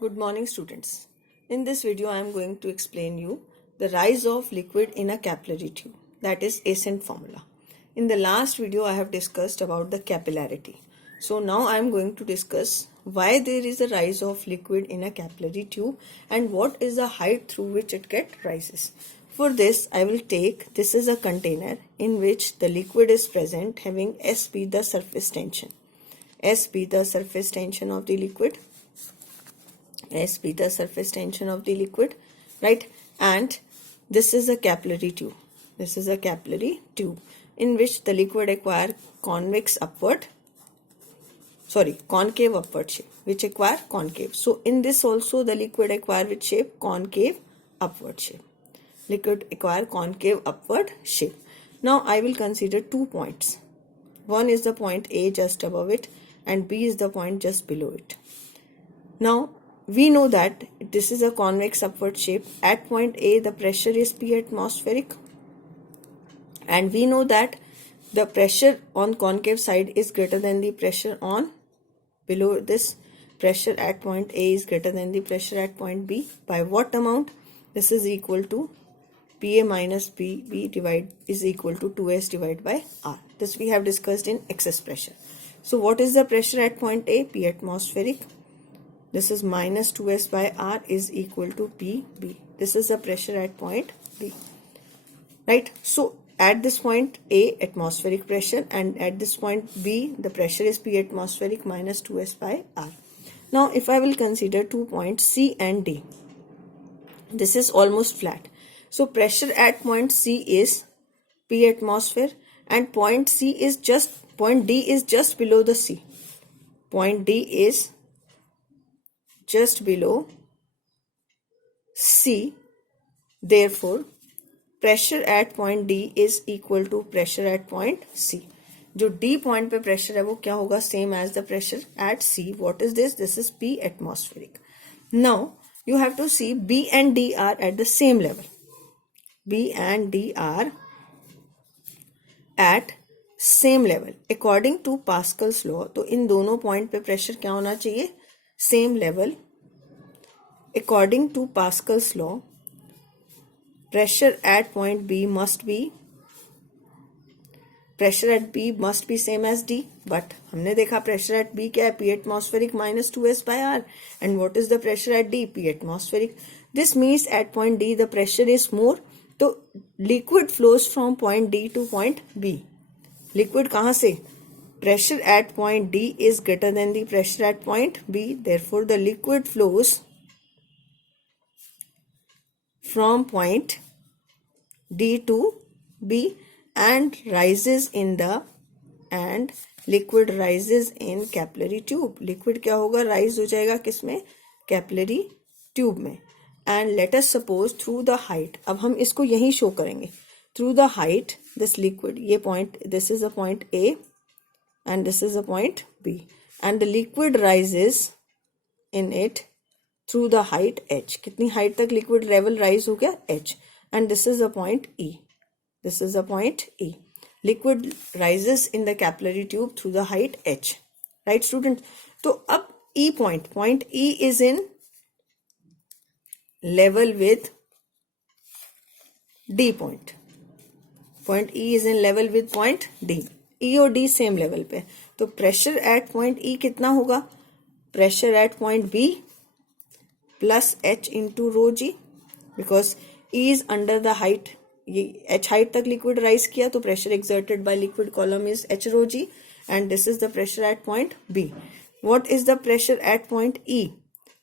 Good morning, students. In this video, I am going to explain you the rise of liquid in a capillary tube, that is Ascent formula. In the last video, I have discussed about the capillarity. So now I am going to discuss why there is a rise of liquid in a capillary tube and what is the height through which it rises. For this, I will take, this is a container in which the liquid is present having S be the surface tension. S be the surface tension of the liquid. S be the surface tension of the liquid, right? And this is a capillary tube. This is a capillary tube in which the liquid acquire concave upward shape, which acquire concave. So in this also the liquid acquire which shape? Concave upward shape. Liquid acquire concave upward shape. Now I will consider 2 points. One is the point A just above it and B is the point just below it. Now we know that this is a convex upward shape. At point A, the pressure is P atmospheric. And we know that the pressure on concave side is greater than the pressure on below this. Pressure at point A is greater than the pressure at point B. By what amount? This is equal to PA minus PB is equal to 2S divided by R. This we have discussed in excess pressure. So what is the pressure at point A? P atmospheric. This is minus 2S by R is equal to PB. This is the pressure at point B. Right? So at this point A, atmospheric pressure, and at this point B, the pressure is P atmospheric minus 2S by R. Now if I will consider 2 points C and D, this is almost flat. So pressure at point C is P atmosphere and point D is just below the C. Point D is just below C. Therefore, pressure at point D is equal to pressure at point C. जो D point पे pressure है वो क्या होगा? Same as the pressure at C. What is this? This is P atmospheric. Now, you have to see B and D are at the same level. B and D are at same level. According to Pascal's law, तो इन दोनों point पे pressure क्या होना चाहिए? Same level. According to Pascal's law, pressure at point B must be same as D. But हमने देखा pressure at B क्या है? P atmospheric minus 2S by R. And what is the pressure at D? P atmospheric. This means at point D the pressure is more. तो liquid flows from point D to point B. Liquid कहाँ से? Pressure at point D is greater than the pressure at point B. Therefore, the liquid flows from point D to B and liquid rises in capillary tube. Liquid क्या होगा? Rise हो जाएगा किसमें? Capillary tube में. And let us suppose through the height. अब हम इसको यहीं show करेंगे. Through the height, this liquid, ये point, this is a point A. And this is a point B. And the liquid rises in it through the height H. कितनी height तक liquid level rise हो गया? H. And this is a point E. This is a point E. Liquid rises in the capillary tube through the height H. Right, students? तो अब E point E is in level with D point. Point E is in level with point D. E और D same level पे. तो pressure at point E कितना होगा? Pressure at point B plus H into rho g, because E is under the height. ये H height तक liquid rise किया तो pressure exerted by liquid column is H rho g and this is the pressure at point B. What is the pressure at point E?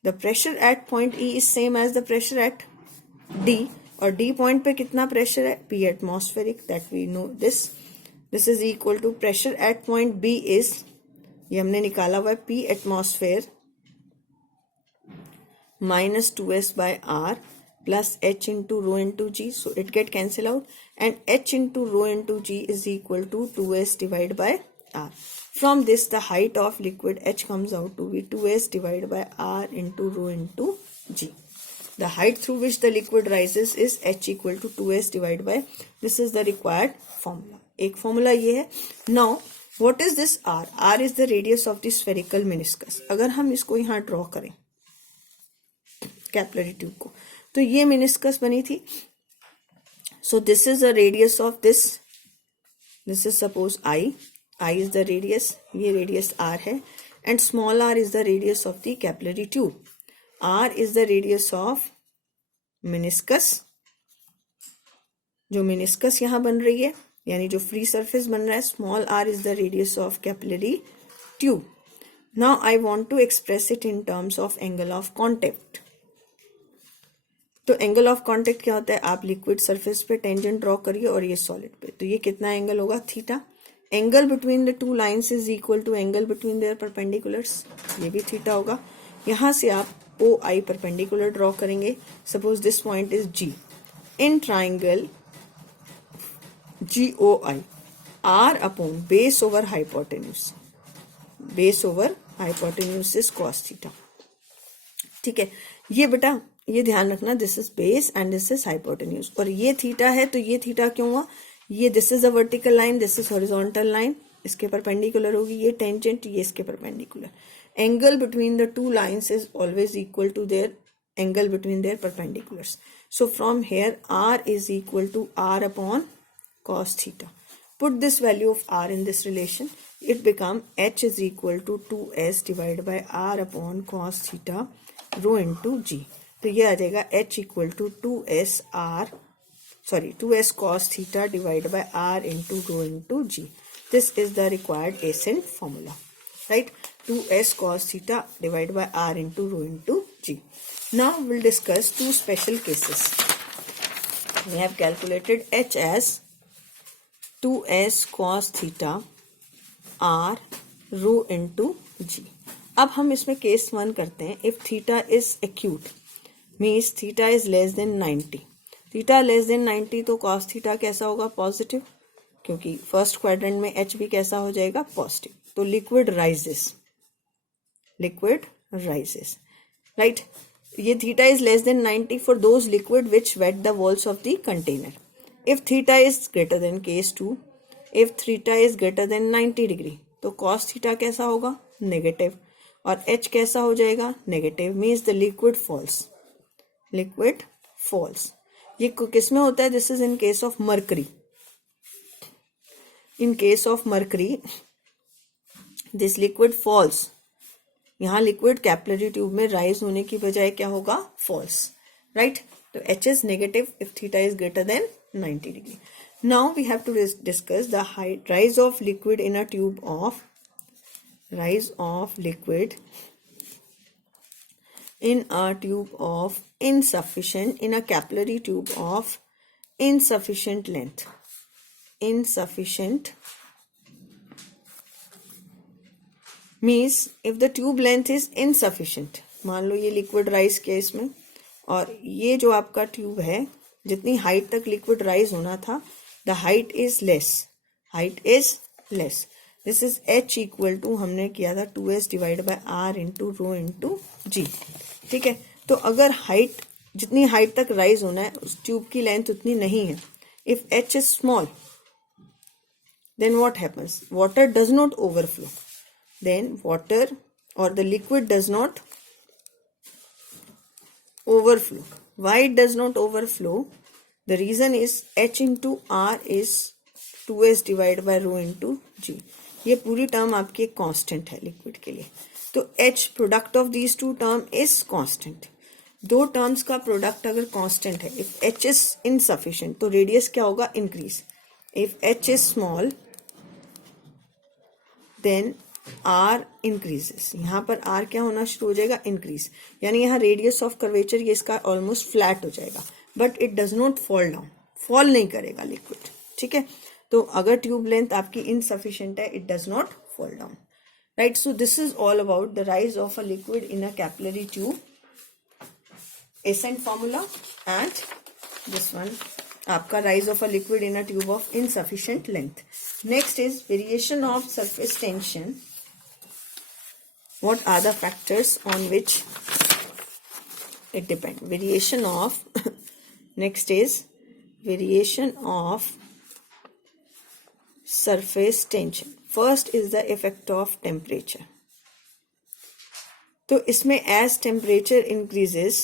The pressure at point E is same as the pressure at D. और D point पे कितना pressure है? P atmospheric. That we know this. This is equal to pressure at point B is, ये हमने निकाला हुआ है, P atmosphere minus 2S by R plus H into rho into G. So it get cancel out and H into rho into G is equal to 2S divided by R. From this the height of liquid H comes out to be 2S divided by R into rho into G. The height through which the liquid rises is H equal to 2S divided by, this is the required formula. एक formula ये है. Now what is this R? R is the radius of the spherical meniscus. अगर हम इसको यहाँ draw करें, capillary tube को। तो ये मेनिस्कस बनी थी। So this is the radius of this is suppose I is the radius, ये रेडियस आर है, and small r is the radius of the capillary tube. R is the radius of meniscus, जो meniscus यहाँ बन रही है, यानी जो free surface बन रहा है। Small r is the radius of capillary tube. Now I want to express it in terms of angle of contact. तो एंगल ऑफ कांटेक्ट क्या होता है, आप लिक्विड सरफेस पे टेंजेंट ड्रॉ करिए और ये सॉलिड पे, तो ये कितना एंगल होगा, theta. Angle between the two lines is equal to angle between their perpendiculars, ये भी थीटा होगा। यहां से आप ओ आई परपेंडिकुलर ड्रॉ करेंगे। Suppose this point is G. In triangle GOI, R upon base over hypotenuse, base over hypotenuse is cos theta। ठीक है, ये बेटा ये ध्यान रखना, this is base and this is hypotenuse, और ये थीटा है, तो ये थीटा क्यों हुआ, ये this is a vertical line, this is horizontal line, इसके परपेंडिकुलर होगी, ये टेंजेंट, ये इसके perpendicular. Angle between the two lines is always equal to their angle between their perpendiculars. So from here R is equal to R upon cos theta. Put this value of R in this relation, it become H is equal to 2S divided by R upon cos theta rho into G. तो ये आ जाएगा H equal to 2S cos theta divided by R into rho into G. This is the required ascent formula, right? 2S cos theta divided by R into rho into G. Now we'll discuss two special cases. We have calculated H as 2S cos theta R rho into G. अब हम इसमें case 1 करते हैं। If theta is acute means theta is less than 90, theta less than 90 तो cos theta कैसा होगा, positive, क्योंकि first quadrant में H भी कैसा हो जाएगा, पॉजिटिव। तो लिक्विड राइजेस, राइट। ये theta is less than 90 for those liquid which wet the walls of the container. If theta is greater than case 2, if theta is greater than 90 degree, तो cos theta कैसा होगा, negative, और H कैसा हो जाएगा, negative, means the liquid falls. ये किस में होता है, this is in case of mercury. In case of mercury this liquid falls, यहाँ लिक्विड कैपिलरी ट्यूब में राइज होने की बजाय क्या होगा, फॉल्स, राइट। तो H is negative if theta is greater than 90 degree. Now we have to discuss the rise of liquid in a tube of in a capillary tube of insufficient length. Insufficient means if the tube length is insufficient, मान लो ये liquid rise किया इसमें, और ये जो आपका tube है, जितनी हाइट तक लिक्विड राइज होना था, the height is less, this is H equal to, हमने किया था 2S divide by R into rho into G। ठीक है, तो अगर हाइट, जितनी हाइट तक राइज होना है, उस ट्यूब की लेंथ उतनी नहीं है, if H is small then what happens, water does not overflow, then water or the liquid does not overflow. Why it does not overflow? The reason is H into R is 2S divided by rho into G. ये पूरी term आपकी एक constant है liquid के लिए, तो H product of these two term is constant. दो terms का प्रोडक्ट अगर कांस्टेंट है, इफ H इज इनसफिशिएंट तो रेडियस क्या होगा, increase. If H is small then R increases, यहाँ पर R क्या होना शुरू हो जाएगा, इंक्रीज, यानी यहाँ रेडियस ऑफ कर्वेचर ये इसका ऑलमोस्ट फ्लैट हो जाएगा, but it does not fall down, fall नहीं करेगा लिक्विड। ठीक है, तो अगर ट्यूब लेंथ आपकी इनसफिशिएंट है, it does not fall down, right. So this is all about the rise of a liquid in a capillary tube, ascent formula, and this one आपका rise of a liquid in a tube of insufficient length. Next is variation of surface tension. What are the factors on which it depends? Variation of next is variation of surface tension. First is the effect of temperature. तो इसमें as temperature increases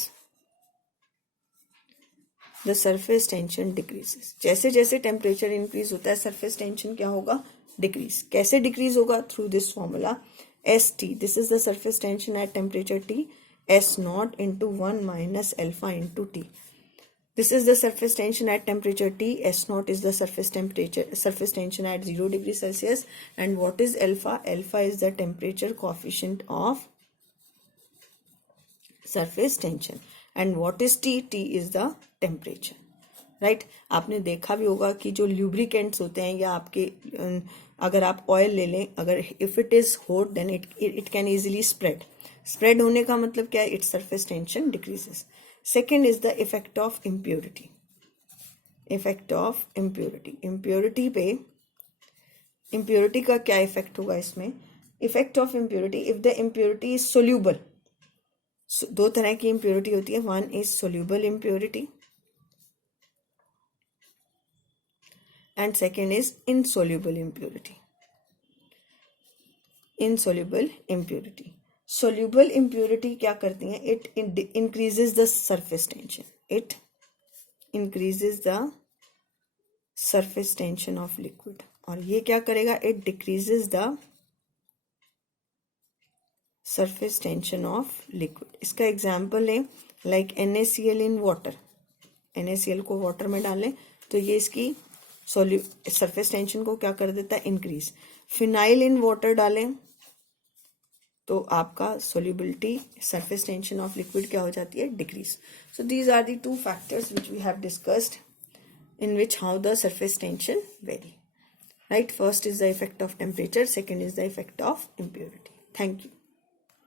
the surface tension decreases. जैसे जैसे temperature increase होता है surface tension क्या होगा, decrease. कैसे decrease होगा, through this formula S T, this is the surface tension at temperature T, S not into 1 minus alpha into T. This is the surface tension at temperature T. S naught is the surface tension at 0 degree Celsius. And what is alpha? Alpha is the temperature coefficient of surface tension. And what is T? T is the temperature. Right आपने देखा भी होगा कि जो lubricants होते हैं या आपके अगर आप ऑयल ले लें, अगर if it is hot then it can easily spread होने का मतलब क्या है, its surface tension decreases. Second is the effect of impurity. Effect of impurity, impurity का क्या इफेक्ट होगा इसमें, effect of impurity, if the impurity is soluble, दो तरह की इम्प्योरिटी होती है, one is soluble impurity and second is insoluble impurity. Insoluble impurity, soluble impurity क्या करती हैं, it increases the surface tension, it increases the surface tension of liquid, और ये क्या करेगा, it decreases the surface tension of liquid। इसका example है like NaCl in water, NaCl को वाटर में डालें तो ये इसकी सरफेस टेंशन को क्या कर देता है, इंक्रीज। फिनाइल इन वाटर डालें तो आपका solubility, surface tension of liquid क्या हो जाती है, decrease. So these are the two factors which we have discussed in which how the surface tension vary, right. First is the effect of temperature, second is the effect of impurity. Thank you.